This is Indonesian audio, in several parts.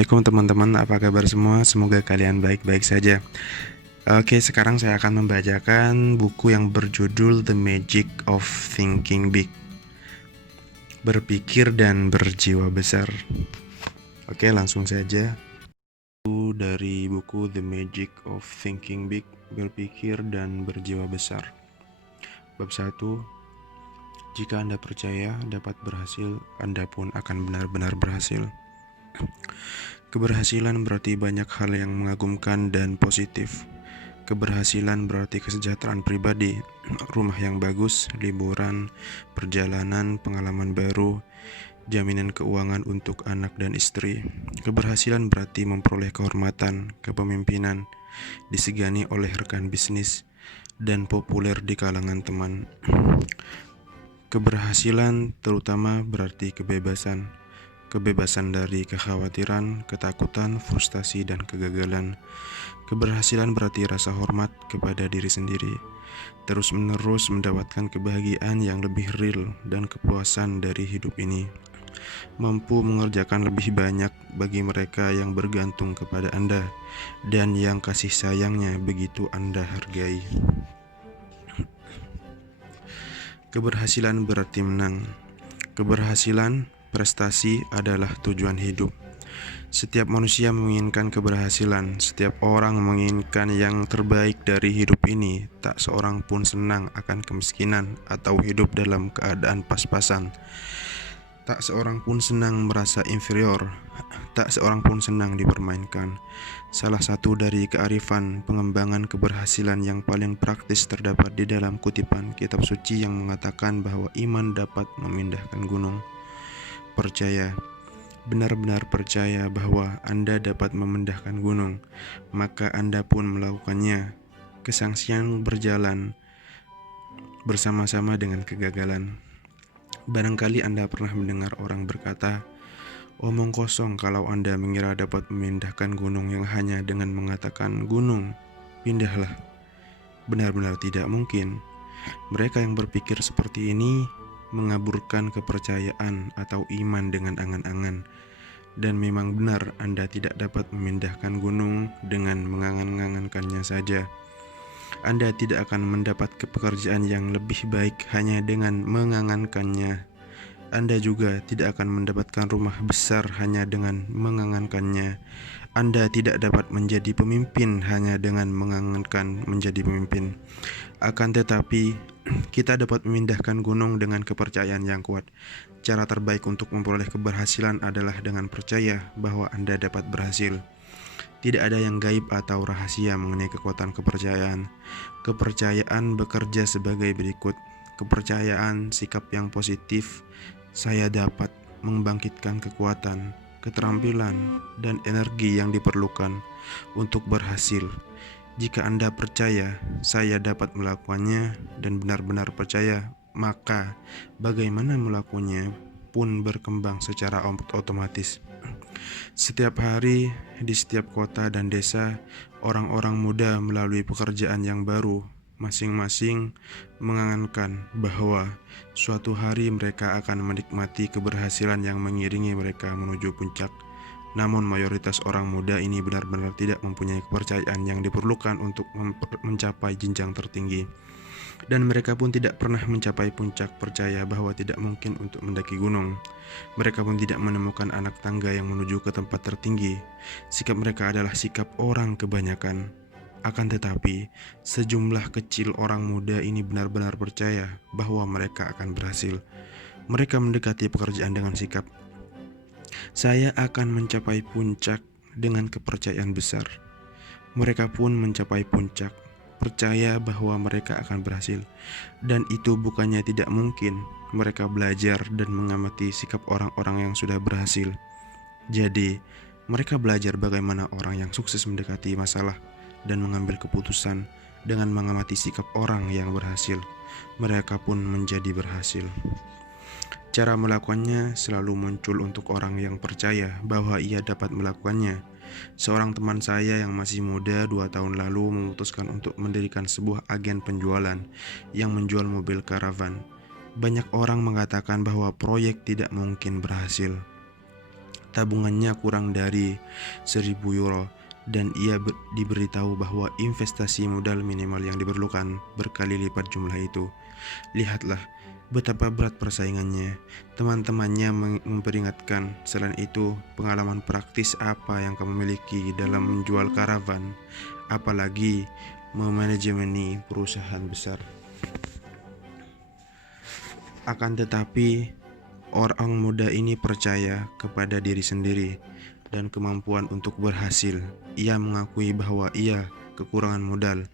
Assalamualaikum teman-teman, apa kabar semua? Semoga kalian baik-baik saja. Oke, sekarang saya akan membacakan buku yang berjudul The Magic of Thinking Big. Berpikir dan berjiwa besar. Oke, langsung saja. Dari buku The Magic of Thinking Big, Berpikir dan berjiwa besar. Bab 1. Jika Anda percaya dapat berhasil, Anda pun akan benar-benar berhasil. Keberhasilan berarti banyak hal yang mengagumkan dan positif. Keberhasilan berarti kesejahteraan pribadi, rumah yang bagus, liburan, perjalanan, pengalaman baru, jaminan keuangan untuk anak dan istri. Keberhasilan berarti memperoleh kehormatan, kepemimpinan, disegani oleh rekan bisnis, dan populer di kalangan teman. Keberhasilan terutama berarti kebebasan. Kebebasan dari kekhawatiran, ketakutan, frustasi, dan kegagalan. Keberhasilan berarti rasa hormat kepada diri sendiri, terus-menerus mendapatkan kebahagiaan yang lebih real dan kepuasan dari hidup ini. Mampu mengerjakan lebih banyak bagi mereka yang bergantung kepada Anda dan yang kasih sayangnya begitu Anda hargai. Keberhasilan berarti menang. Keberhasilan, prestasi adalah tujuan hidup. Setiap manusia menginginkan keberhasilan. Setiap orang menginginkan yang terbaik dari hidup ini. Tak seorang pun senang akan kemiskinan atau hidup dalam keadaan pas-pasan. Tak seorang pun senang merasa inferior. Tak seorang pun senang dipermainkan. Salah satu dari kearifan pengembangan keberhasilan yang paling praktis terdapat di dalam kutipan kitab suci yang mengatakan bahwa iman dapat memindahkan gunung. Percaya, benar-benar percaya bahwa Anda dapat memindahkan gunung, maka Anda pun melakukannya. Kesangsian berjalan bersama-sama dengan kegagalan. Barangkali Anda pernah mendengar orang berkata, omong kosong kalau Anda mengira dapat memindahkan gunung yang hanya dengan mengatakan gunung, pindahlah. Benar-benar tidak mungkin. Mereka yang berpikir seperti ini mengaburkan kepercayaan atau iman dengan angan-angan. Dan memang benar Anda tidak dapat memindahkan gunung dengan mengangan-angankannya saja. Anda tidak akan mendapat pekerjaan yang lebih baik hanya dengan mengangankannya. Anda juga tidak akan mendapatkan rumah besar hanya dengan mengangankannya. Anda tidak dapat menjadi pemimpin hanya dengan mengangankan menjadi pemimpin. Akan tetapi, kita dapat memindahkan gunung dengan kepercayaan yang kuat. Cara terbaik untuk memperoleh keberhasilan adalah dengan percaya bahwa Anda dapat berhasil. Tidak ada yang gaib atau rahasia mengenai kekuatan kepercayaan. Kepercayaan bekerja sebagai berikut. Kepercayaan, sikap yang positif. Saya dapat membangkitkan kekuatan, keterampilan, dan energi yang diperlukan untuk berhasil. Jika Anda percaya, saya dapat melakukannya dan benar-benar percaya, maka bagaimana melakukannya pun berkembang secara otomatis. Setiap hari, di setiap kota dan desa, orang-orang muda melalui pekerjaan yang baru, masing-masing mengangankan bahwa suatu hari mereka akan menikmati keberhasilan yang mengiringi mereka menuju puncak. Namun mayoritas orang muda ini benar-benar tidak mempunyai kepercayaan yang diperlukan untuk mencapai jenjang tertinggi. Dan mereka pun tidak pernah mencapai puncak, percaya bahwa tidak mungkin untuk mendaki gunung. Mereka pun tidak menemukan anak tangga yang menuju ke tempat tertinggi. Sikap mereka adalah sikap orang kebanyakan. Akan tetapi, sejumlah kecil orang muda ini benar-benar percaya bahwa mereka akan berhasil. Mereka mendekati pekerjaan dengan sikap, saya akan mencapai puncak dengan kepercayaan besar. Mereka pun mencapai puncak, percaya bahwa mereka akan berhasil. Dan itu bukannya tidak mungkin. Mereka belajar dan mengamati sikap orang-orang yang sudah berhasil. Jadi, mereka belajar bagaimana orang yang sukses mendekati masalah dan mengambil keputusan dengan mengamati sikap orang yang berhasil. Mereka pun menjadi berhasil. Cara melakukannya selalu muncul untuk orang yang percaya bahwa ia dapat melakukannya. Seorang teman saya yang masih muda 2 tahun lalu memutuskan untuk mendirikan sebuah agen penjualan yang menjual mobil karavan. Banyak orang mengatakan bahwa proyek tidak mungkin berhasil. Tabungannya kurang dari 1.000 euro dan ia diberitahu bahwa investasi modal minimal yang diperlukan berkali lipat jumlah itu. Lihatlah betapa berat persaingannya. Teman-temannya memperingatkan. Selain itu, pengalaman praktis apa yang kamu miliki dalam menjual karavan, apalagi memanajemeni perusahaan besar? Akan tetapi, orang muda ini percaya kepada diri sendiri dan kemampuan untuk berhasil. Ia mengakui bahwa ia kekurangan modal,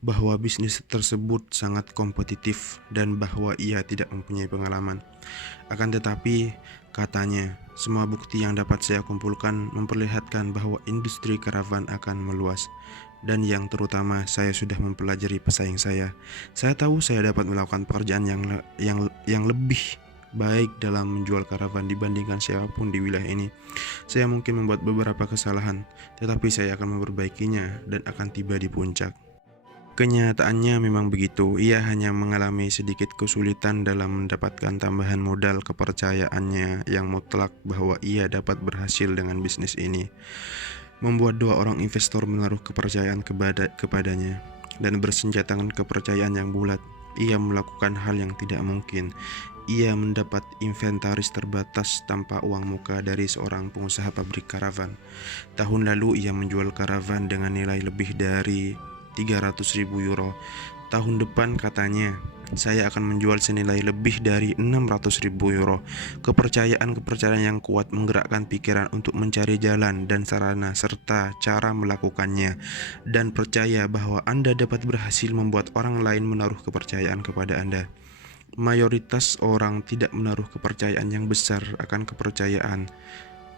bahwa bisnis tersebut sangat kompetitif, dan bahwa ia tidak mempunyai pengalaman. Akan tetapi, katanya, semua bukti yang dapat saya kumpulkan memperlihatkan bahwa industri karavan akan meluas. Dan yang terutama, saya sudah mempelajari pesaing saya. Saya tahu saya dapat melakukan pekerjaan yang lebih baik dalam menjual karavan dibandingkan siapapun di wilayah ini. Saya mungkin membuat beberapa kesalahan, tetapi saya akan memperbaikinya dan akan tiba di puncak. Kenyataannya memang begitu. Ia hanya mengalami sedikit kesulitan dalam mendapatkan tambahan modal kepercayaannya yang mutlak bahwa ia dapat berhasil dengan bisnis ini. Membuat 2 orang investor menaruh kepercayaan kepadanya dan bersenjatakan kepercayaan yang bulat. Ia melakukan hal yang tidak mungkin. Ia mendapat inventaris terbatas tanpa uang muka dari seorang pengusaha pabrik karavan. Tahun lalu ia menjual karavan dengan nilai lebih dari 300.000 euro. Tahun depan katanya, saya akan menjual senilai lebih dari 600.000 euro. Kepercayaan yang kuat menggerakkan pikiran untuk mencari jalan dan sarana serta cara melakukannya, dan percaya bahwa Anda dapat berhasil membuat orang lain menaruh kepercayaan kepada Anda. Mayoritas orang tidak menaruh kepercayaan yang besar akan kepercayaan.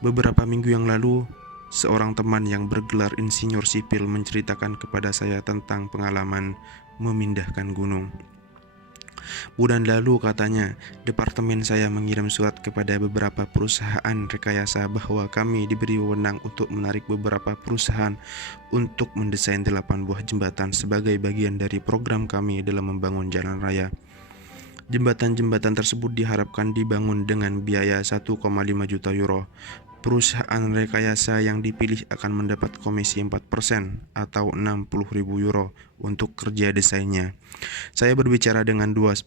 Beberapa minggu yang lalu, seorang teman yang bergelar insinyur sipil menceritakan kepada saya tentang pengalaman memindahkan gunung. Bulan lalu katanya, departemen saya mengirim surat kepada beberapa perusahaan rekayasa bahwa kami diberi wewenang untuk menarik beberapa perusahaan untuk mendesain 8 buah jembatan sebagai bagian dari program kami dalam membangun jalan raya. Jembatan-jembatan tersebut diharapkan dibangun dengan biaya 1,5 juta euro. Perusahaan rekayasa yang dipilih akan mendapat komisi 4% atau 60.000 euro untuk kerja desainnya. Saya berbicara dengan 21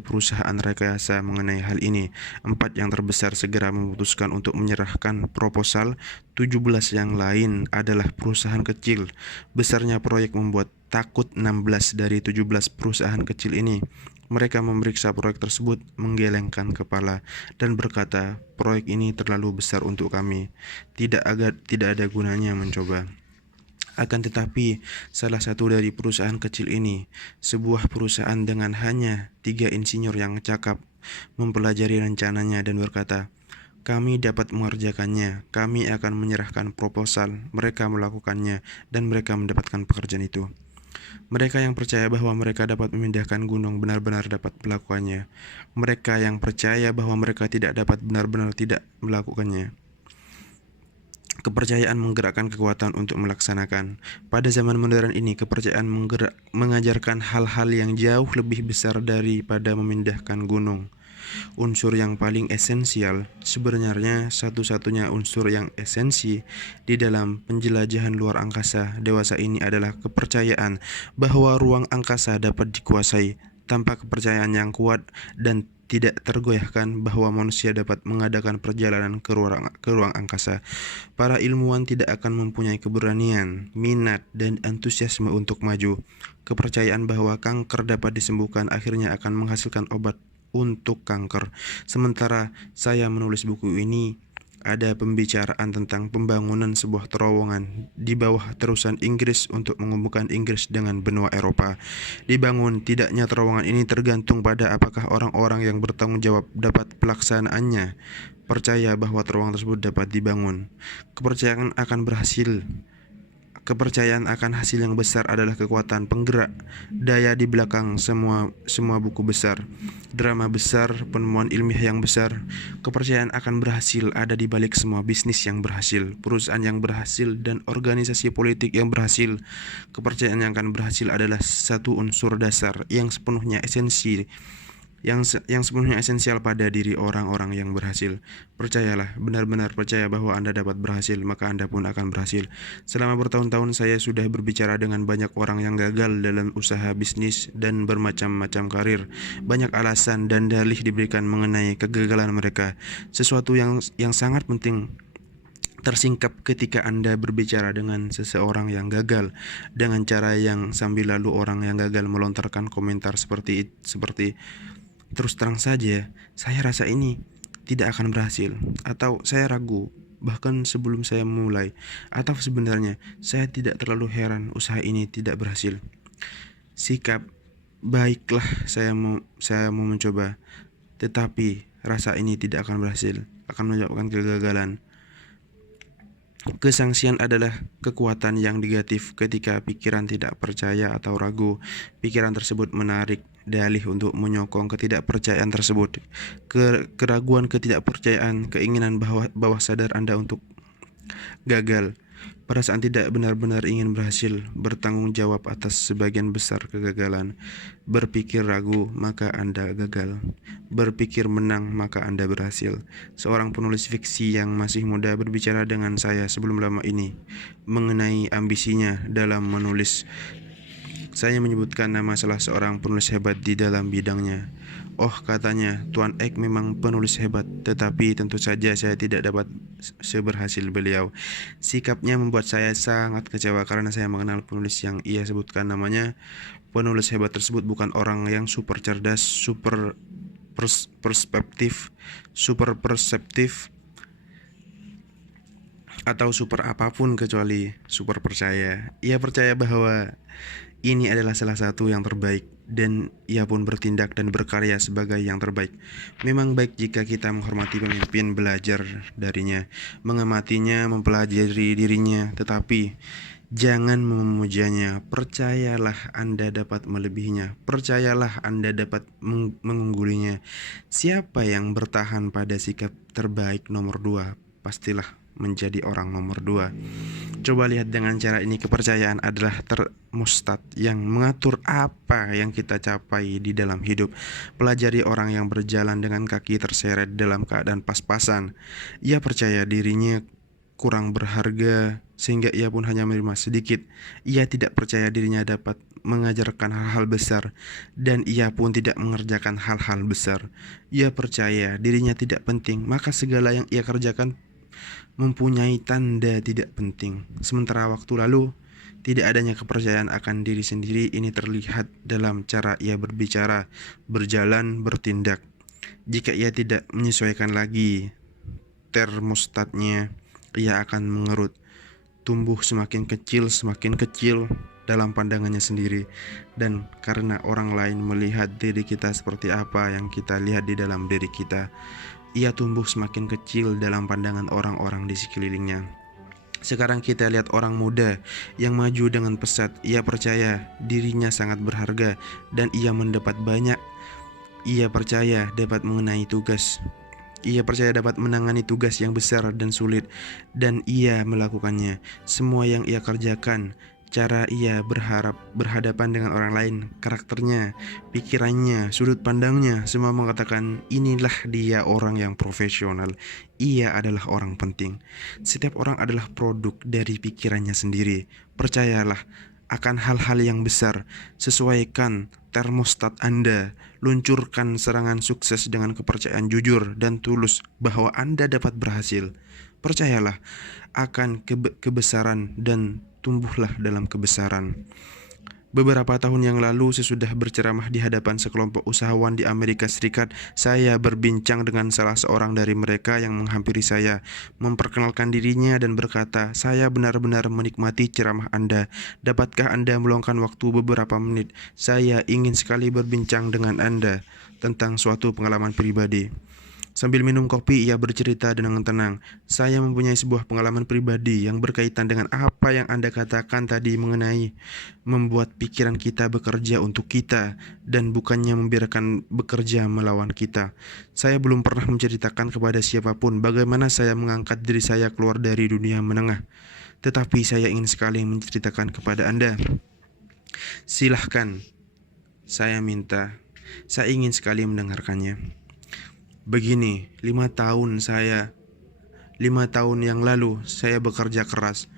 perusahaan rekayasa mengenai hal ini. 4 yang terbesar segera memutuskan untuk menyerahkan proposal. 17 yang lain adalah perusahaan kecil. Besarnya proyek membuat takut 16 dari 17 perusahaan kecil ini. Mereka memeriksa proyek tersebut, menggelengkan kepala, dan berkata, proyek ini terlalu besar untuk kami. Tidak ada gunanya mencoba. Akan tetapi, salah satu dari perusahaan kecil ini, sebuah perusahaan dengan hanya 3 insinyur yang cakap, mempelajari rencananya dan berkata, kami dapat mengerjakannya, kami akan menyerahkan proposal, mereka melakukannya, dan mereka mendapatkan pekerjaan itu. Mereka yang percaya bahwa mereka dapat memindahkan gunung benar-benar dapat melakukannya. Mereka yang percaya bahwa mereka tidak dapat benar-benar tidak melakukannya. Kepercayaan menggerakkan kekuatan untuk melaksanakan. Pada zaman modern ini, kepercayaan mengajarkan hal-hal yang jauh lebih besar daripada memindahkan gunung. Unsur yang paling esensial, sebenarnya satu-satunya unsur yang esensi di dalam penjelajahan luar angkasa dewasa ini adalah kepercayaan bahwa ruang angkasa dapat dikuasai. Tanpa kepercayaan yang kuat dan tidak tergoyahkan bahwa manusia dapat mengadakan perjalanan ke ruang angkasa, para ilmuwan tidak akan mempunyai keberanian, minat, dan antusiasme untuk maju. Kepercayaan bahwa kanker dapat disembuhkan akhirnya akan menghasilkan obat untuk kanker. Sementara saya menulis buku ini, ada pembicaraan tentang pembangunan sebuah terowongan di bawah terusan Inggris untuk menghubungkan Inggris dengan benua Eropa. Dibangun tidaknya terowongan ini tergantung pada apakah orang-orang yang bertanggung jawab dapat pelaksanaannya percaya bahwa terowongan tersebut dapat dibangun. Kepercayaan akan hasil yang besar adalah kekuatan penggerak, daya di belakang semua buku besar, drama besar, penemuan ilmiah yang besar. Kepercayaan akan berhasil ada di balik semua bisnis yang berhasil, perusahaan yang berhasil, dan organisasi politik yang berhasil. Kepercayaan yang akan berhasil adalah satu unsur dasar yang sepenuhnya esensi yang sepenuhnya esensial pada diri orang-orang yang berhasil. Percayalah, benar-benar percaya bahwa Anda dapat berhasil, maka Anda pun akan berhasil. Selama bertahun-tahun saya sudah berbicara dengan banyak orang yang gagal dalam usaha bisnis dan bermacam-macam karir. Banyak alasan dan dalih diberikan mengenai kegagalan mereka. Sesuatu yang sangat penting tersingkap ketika Anda berbicara dengan seseorang yang gagal dengan cara yang sambil lalu orang yang gagal melontarkan komentar seperti terus terang saja, saya rasa ini tidak akan berhasil, atau saya ragu bahkan sebelum saya mulai, atau sebenarnya saya tidak terlalu heran usaha ini tidak berhasil. Sikap baiklah, saya mau mencoba, tetapi rasa ini tidak akan berhasil, akan menyebabkan kegagalan. Kesangsian adalah kekuatan yang negatif. Ketika pikiran tidak percaya atau ragu, pikiran tersebut menarik dalih untuk menyokong ketidakpercayaan tersebut. Keraguan, ketidakpercayaan, keinginan bawah sadar Anda untuk gagal, perasaan tidak benar-benar ingin berhasil, bertanggung jawab atas sebagian besar kegagalan. Berpikir ragu, maka Anda gagal. Berpikir menang, maka Anda berhasil. Seorang penulis fiksi yang masih muda berbicara dengan saya sebelum lama ini mengenai ambisinya dalam menulis. Saya menyebutkan nama salah seorang penulis hebat di dalam bidangnya. Oh, katanya, Tuan Ek memang penulis hebat, tetapi tentu saja saya tidak dapat seberhasil beliau. Sikapnya membuat saya sangat kecewa karena saya mengenal penulis yang ia sebutkan namanya. Penulis hebat tersebut bukan orang yang super cerdas, super perseptif, atau super apapun kecuali super percaya. Ia percaya bahwa ini adalah salah satu yang terbaik, dan ia pun bertindak dan berkarya sebagai yang terbaik. Memang baik jika kita menghormati pemimpin, belajar darinya, mengamatinya, mempelajari dirinya, tetapi jangan memujanya. Percayalah Anda dapat melebihinya. Percayalah Anda dapat mengunggulinya. Siapa yang bertahan pada sikap terbaik nomor 2, pastilah menjadi orang nomor 2. Coba lihat, dengan cara ini kepercayaan adalah termostat yang mengatur apa yang kita capai di dalam hidup. Pelajari orang yang berjalan dengan kaki terseret dalam keadaan pas-pasan. Ia percaya dirinya kurang berharga sehingga ia pun hanya menerima sedikit. Ia tidak percaya dirinya dapat mengajarkan hal-hal besar, dan ia pun tidak mengerjakan hal-hal besar. Ia percaya dirinya tidak penting, maka segala yang ia kerjakan mempunyai tanda tidak penting. Sementara waktu lalu, tidak adanya kepercayaan akan diri sendiri ini terlihat dalam cara ia berbicara, berjalan, bertindak. Jika ia tidak menyesuaikan lagi termostatnya, ia akan mengerut, tumbuh semakin kecil dalam pandangannya sendiri. Dan karena orang lain melihat diri kita seperti apa yang kita lihat di dalam diri kita, ia tumbuh semakin kecil dalam pandangan orang-orang di sekelilingnya. Sekarang kita lihat orang muda yang maju dengan pesat. Ia percaya dirinya sangat berharga dan ia mendapat banyak. Ia percaya dapat mengenai tugas. Ia percaya dapat menangani tugas yang besar dan sulit, dan ia melakukannya. Semua yang ia kerjakan, cara ia berhadapan dengan orang lain, karakternya, pikirannya, sudut pandangnya, semua mengatakan inilah dia orang yang profesional. Ia adalah orang penting. Setiap orang adalah produk dari pikirannya sendiri. Percayalah akan hal-hal yang besar. Sesuaikan termostat Anda. Luncurkan serangan sukses dengan kepercayaan jujur dan tulus bahwa Anda dapat berhasil. Percayalah akan kebesaran dan tumbuhlah dalam kebesaran. Beberapa tahun yang lalu, sesudah berceramah di hadapan sekelompok usahawan di Amerika Serikat, saya berbincang dengan salah seorang dari mereka yang menghampiri saya, memperkenalkan dirinya dan berkata, "Saya benar-benar menikmati ceramah Anda. Dapatkah Anda meluangkan waktu beberapa menit? Saya ingin sekali berbincang dengan Anda tentang suatu pengalaman pribadi." Sambil minum kopi, ia bercerita dengan tenang. "Saya mempunyai sebuah pengalaman pribadi yang berkaitan dengan apa yang Anda katakan tadi mengenai membuat pikiran kita bekerja untuk kita dan bukannya membiarkan bekerja melawan kita. Saya belum pernah menceritakan kepada siapapun bagaimana saya mengangkat diri saya keluar dari dunia menengah. Tetapi saya ingin sekali menceritakan kepada Anda. Silahkan, saya minta." Saya ingin sekali mendengarkannya. Begini, 5 tahun yang lalu saya bekerja keras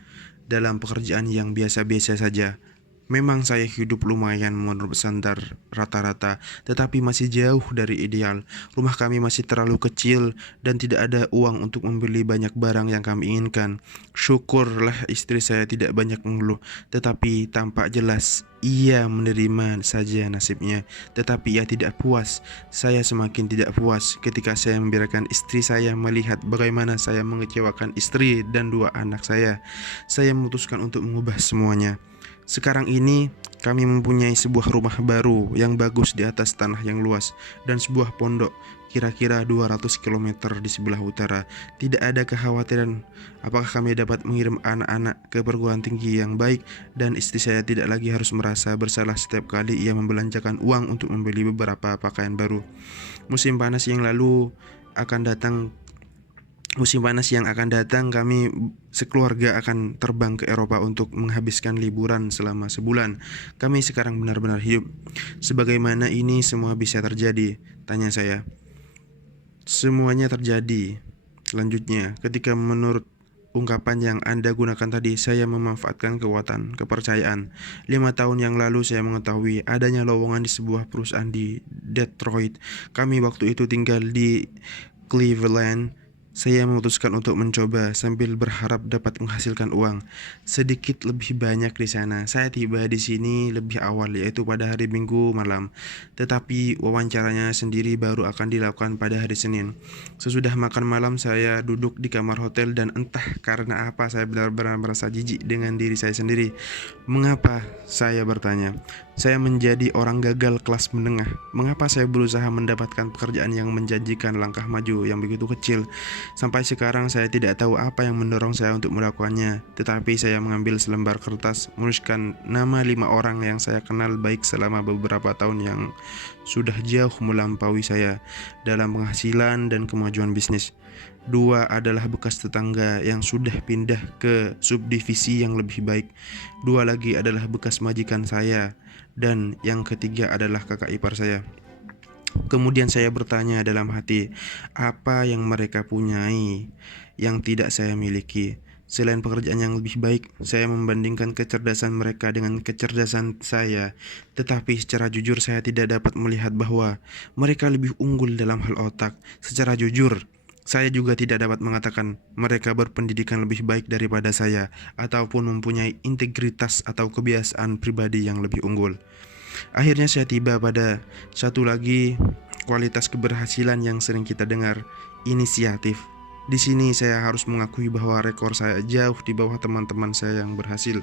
dalam pekerjaan yang biasa-biasa saja. Memang saya hidup lumayan menurut standar rata-rata, tetapi masih jauh dari ideal. Rumah kami masih terlalu kecil dan tidak ada uang untuk membeli banyak barang yang kami inginkan. Syukurlah istri saya tidak banyak mengeluh, tetapi tampak jelas ia menerima saja nasibnya. Tetapi ia tidak puas. Saya semakin tidak puas ketika saya membiarkan istri saya melihat bagaimana saya mengecewakan istri dan 2 anak saya. Saya memutuskan untuk mengubah semuanya. Sekarang ini kami mempunyai sebuah rumah baru yang bagus di atas tanah yang luas dan sebuah pondok kira-kira 200 km di sebelah utara. Tidak ada kekhawatiran apakah kami dapat mengirim anak-anak ke perguruan tinggi yang baik, dan istri saya tidak lagi harus merasa bersalah setiap kali ia membelanjakan uang untuk membeli beberapa pakaian baru. Musim panas yang lalu akan datang Musim panas yang akan datang, kami sekeluarga akan terbang ke Eropa untuk menghabiskan liburan selama sebulan. Kami sekarang benar-benar hidup. Sebagaimana ini semua bisa terjadi? Tanya saya. Semuanya terjadi. Selanjutnya, ketika menurut ungkapan yang Anda gunakan tadi, saya memanfaatkan kekuatan kepercayaan. 5 tahun yang lalu saya mengetahui adanya lowongan di sebuah perusahaan di Detroit. Kami waktu itu tinggal di Cleveland. Saya memutuskan untuk mencoba sambil berharap dapat menghasilkan uang sedikit lebih banyak di sana. Saya tiba di sini lebih awal, yaitu pada hari Minggu malam. Tetapi wawancaranya sendiri baru akan dilakukan pada hari Senin. Sesudah makan malam, saya duduk di kamar hotel dan entah karena apa saya benar-benar merasa jijik dengan diri saya sendiri. Mengapa? Saya bertanya. Saya menjadi orang gagal kelas menengah. Mengapa saya berusaha mendapatkan pekerjaan yang menjanjikan langkah maju yang begitu kecil? Sampai sekarang saya tidak tahu apa yang mendorong saya untuk melakukannya, tetapi saya mengambil selembar kertas, menuliskan nama 5 orang yang saya kenal baik selama beberapa tahun yang sudah jauh melampaui saya dalam penghasilan dan kemajuan bisnis. 2 adalah bekas tetangga yang sudah pindah ke subdivisi yang lebih baik. 2 lagi adalah bekas majikan saya, dan yang ketiga adalah kakak ipar saya. Kemudian saya bertanya dalam hati, apa yang mereka punyai yang tidak saya miliki? Selain pekerjaan yang lebih baik, saya membandingkan kecerdasan mereka dengan kecerdasan saya. Tetapi secara jujur saya tidak dapat melihat bahwa mereka lebih unggul dalam hal otak. Secara jujur, saya juga tidak dapat mengatakan mereka berpendidikan lebih baik daripada saya, ataupun mempunyai integritas atau kebiasaan pribadi yang lebih unggul. Akhirnya saya tiba pada satu lagi kualitas keberhasilan yang sering kita dengar, inisiatif. Di sini saya harus mengakui bahwa rekor saya jauh di bawah teman-teman saya yang berhasil.